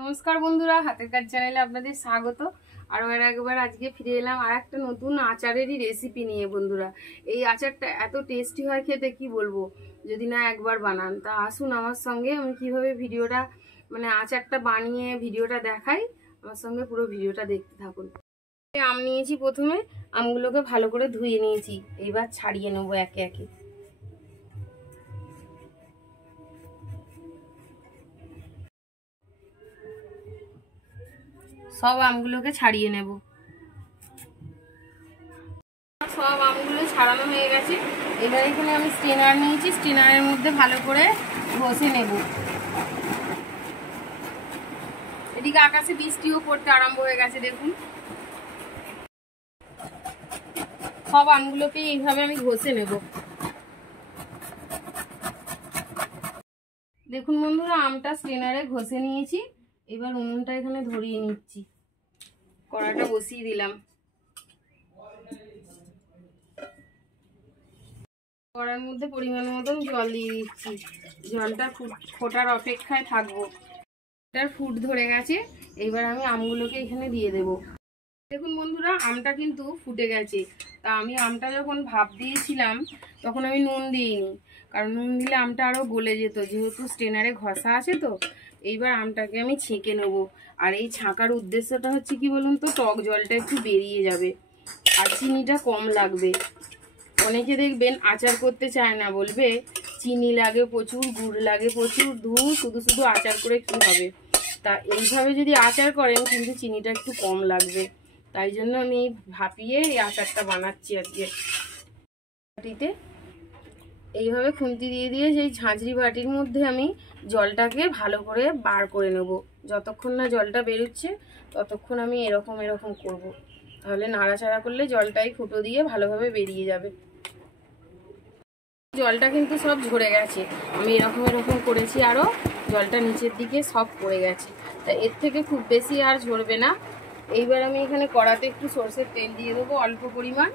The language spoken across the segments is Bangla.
নমস্কার বন্ধুরা, হাতের কাজ চ্যানেলে আপনাদের স্বাগত। আরও একবার আজকে ফিরে এলাম আর একটা নতুন আচারেরই রেসিপি নিয়ে। বন্ধুরা, এই আচারটা এত টেস্টি হয় খেতে, কি বলবো, যদি না একবার বানান। তা আসুন আমার সঙ্গে, আমি কিভাবে ভিডিওটা আচারটা বানিয়ে ভিডিওটা দেখাই। আমার সঙ্গে পুরো ভিডিওটা দেখতে থাকুন। আম নিয়েছি, প্রথমে আমগুলোকে ভালো করে ধুয়ে নিয়েছি, এইবার ছাড়িয়ে নেবো একে একে। সব আমগুলোকে ছাড়িয়ে নেব। সব আমগুলো ছাড়ানো হয়ে গেছে। এবার এখানে আমি স্ট্রেনার নিয়েছি, স্ট্রেনারের মধ্যে ভালো করে ঘষে নেব। এদিকে আকাশে বৃষ্টিও পড়তে আরম্ভ হয়ে গেছে, দেখুন। সব আমগুলোকে এইভাবে আমি ঘষে নেব। দেখুন বন্ধুরা, আমটা স্ট্রেনারে ঘষে নিয়েছি। এবার উনুনটা এখানে ধরিয়ে নিচ্ছি, কড়াটা বসিয়ে দিলাম। কড়ার মধ্যে পরিমাণ মতন জল দিয়ে দিচ্ছি। জলটা ফোটার অপেক্ষায় থাকবো। এটার ফুট ধরে গেছে, এইবার আমি আমগুলোকে এখানে দিয়ে দেব। দেখুন বন্ধুরা, আমটা কিন্তু ফুটে গেছে। তা আমি আমটা যখন ভাপ দিয়েছিলাম তখন আমি নুন দিইনি, কারণ নুন দিলে আমটা আরও গলে যেত, যেহেতু স্ট্রেনারে ঘষা আছে। তো এইবার আমটাকে আমি ছেঁকে নেব। আর এই ছাঁকার উদ্দেশ্যটা হচ্ছে কি বলুন তো, টক জলটা একটু বেরিয়ে যাবে আর চিনিটা কম লাগবে। অনেকে দেখবেন আচার করতে চায় না, বলবে চিনি লাগে প্রচুর, গুড় লাগে প্রচুর, শুধু শুধু আচার করে কি হবে। তা এইভাবে যদি আচার করেন কিন্তু চিনিটা একটু কম লাগবে। তাই জন্য আমি ভাপিয়ে এই আচারটা বানাচ্ছি আজকে। বাটিতে এইভাবে খুন্তি দিয়ে দিয়ে সেই ঝাঁঝরি বাটির মধ্যে আমি জলটাকে ভালো করে বার করে নেব। যতক্ষণ না জলটা বেরোচ্ছে ততক্ষণ আমি এরকম করব। তাহলে নাড়াচাড়া করলে জলটাই ফুটো দিয়ে ভালোভাবে বেরিয়ে যাবে। জলটা কিন্তু সব ঝরে গেছে, আমি এরকম করেছি, আরও জলটা নিচের দিকে সব পড়ে গেছে। তা এর থেকে খুব বেশি আর ঝরবে না। এইবার আমি এখানে কড়াতে একটু সরষের তেল দিয়ে দেবো, অল্প পরিমাণ।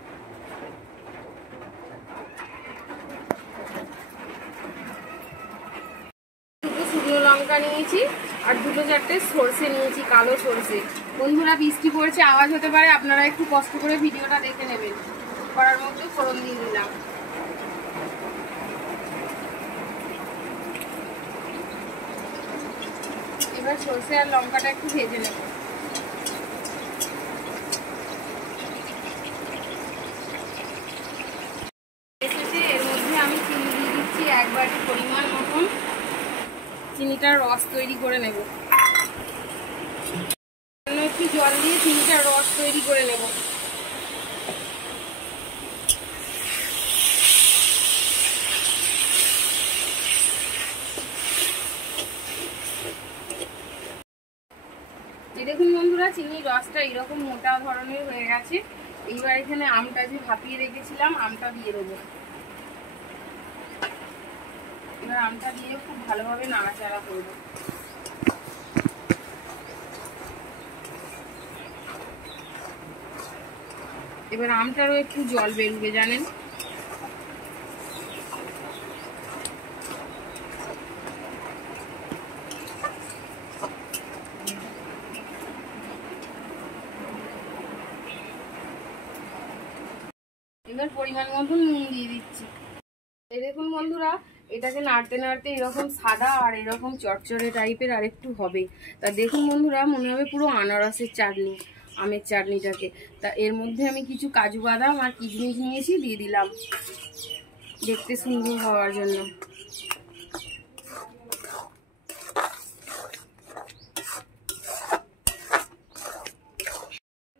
দুটো শুকনো লঙ্কা নিয়েছি আর দুটো চারটে সরষে নিয়েছি, কালো সরষে। বন্ধুরা, বৃষ্টি পড়ছে, আওয়াজ হতে পারে, আপনারা একটু কষ্ট করে ভিডিওটা দেখে নেবেন। কড়ার মধ্যে ফোড়ন দিয়ে দিলাম। এবার সরষে আর লঙ্কাটা একটু ভেজে নেব। এর মধ্যে আমি চিনি দিয়ে দিচ্ছি 1 বাটি পরিমাণ মতন। চিনিটার রস তৈরি করে নেব। একটু জল দিয়ে চিনিটার রস তৈরি করে নেব। দেখুন বন্ধুরা, চিনির রসটা এরকম মোটা ধরনের হয়ে গেছে। এইবার এখানে আমটা যে ভাপিয়ে রেখেছিলাম আমটা দিয়ে দেবো। এবার আমটা দিয়ে খুব ভালোভাবে নাড়াচাড়া করবো। এবার আমটারও একটু জল বেরোবে, জানেন। এবার পরিমাণ মতন নুন দিয়ে দিচ্ছি। এই দেখুন বন্ধুরা, এটাকে নাড়তে নাড়তে এরকম সাদা আর এরকম চটচড়ে টাইপের আরেকটু হবে। তা দেখুন বন্ধুরা, মনে হবে পুরো আনারসের চাটনি, আমের চাটনিটাকে। তা এর মধ্যে আমি কিছু কাজু বাদাম আর কিশমিশ নিয়েছি, দিয়ে দিলাম দেখতে সুন্দর হওয়ার জন্য।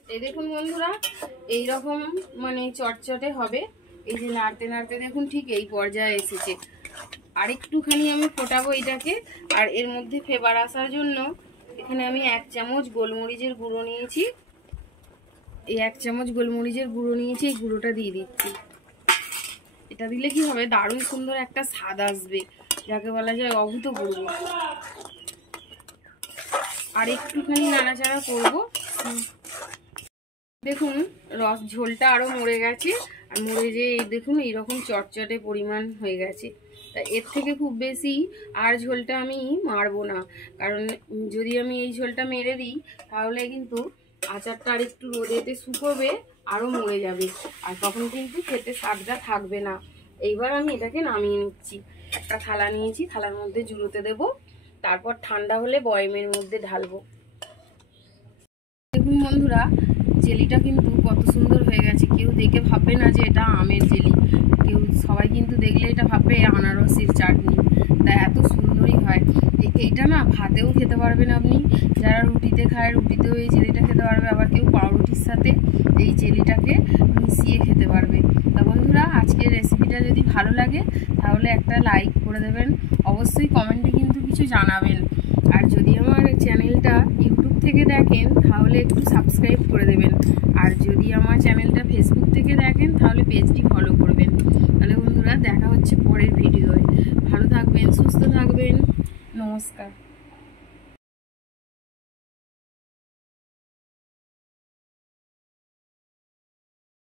এই দেখুন বন্ধুরা, এইরকম চটচটে হবে। এই যে নাড়তে নাড়তে দেখুন ঠিক এই পর্যায়ে এসেছে। আর একটুখানি আমি ফোটাবো এটাকে। আর এর মধ্যে ফ্লেভার আসার জন্য এখানে আমি 1 চামচ গোলমরিচের গুঁড়ো নিয়েছি। এই 1 চামচ গোলমরিচের গুঁড়ো নিয়েছি, এই গুঁড়োটা দিয়ে দিচ্ছি। এটা দিলে কি হবে, দারুণ সুন্দর একটা স্বাদ আসবে, যাকে বলা যায় অভূতপূর্ব। আর একটুখানি নাড়াচাড়া করবো। দেখুন ঝোলটা আরো মরে গেছে মরে যে এই দেখুন এইরকম চটচটে পরিমাণ হয়ে গেছে। তা এর থেকে খুব বেশি আর ঝোলটা আমি মারবো না, কারণ যদি আমি এই ঝোলটা মেরে দিই তাহলে কিন্তু আচারটা আর একটু রোদেতে শুকোবে, আরও মরে যাবে, আর তখন কিন্তু খেতে স্বাদটা থাকবে না। এইবার আমি এটাকে নামিয়ে নিচ্ছি। একটা থালা নিয়েছি, থালার মধ্যে জুড়োতে দেব, তারপর ঠান্ডা হলে বয়মের মধ্যে ঢালবো। দেখুন বন্ধুরা, জেলিটা কিন্তু কত সুন্দর হয়ে গেছে। কেউ দেখে ভাববে না যে এটা আমের জেলি, সবাই কিন্তু দেখলে এটা ভাববে আনারসের চাটনি। তাই এত সুন্দরই হয়। এইটা না ভাতেও খেতে পারবেন আপনি, যারা রুটিতে খায় রুটিতেও এই জেলিটা খেতে পারবে, আবার কেউ পাউরুটির সাথে এই জেলিটাকে মিশিয়ে খেতে পারবে। তা বন্ধুরা, আজকের রেসিপিটা যদি ভালো লাগে তাহলে একটা লাইক করে দেবেন, অবশ্যই কমেন্টে কিন্তু কিছু জানাবেন। আর যদি আমার চ্যানেলটা ইউটিউব থেকে দেখেন তাহলে একটু সাবস্ক্রাইব করে দেবেন, আর যদি আমার চ্যানেলটা ফেসবুক থেকে দেখেন তাহলে পেজটি ফলো করবেন। তাহলে বন্ধুরা, দেখা হচ্ছে পরের ভিডিওয়। ভালো থাকবেন, সুস্থ থাকবেন, নমস্কার।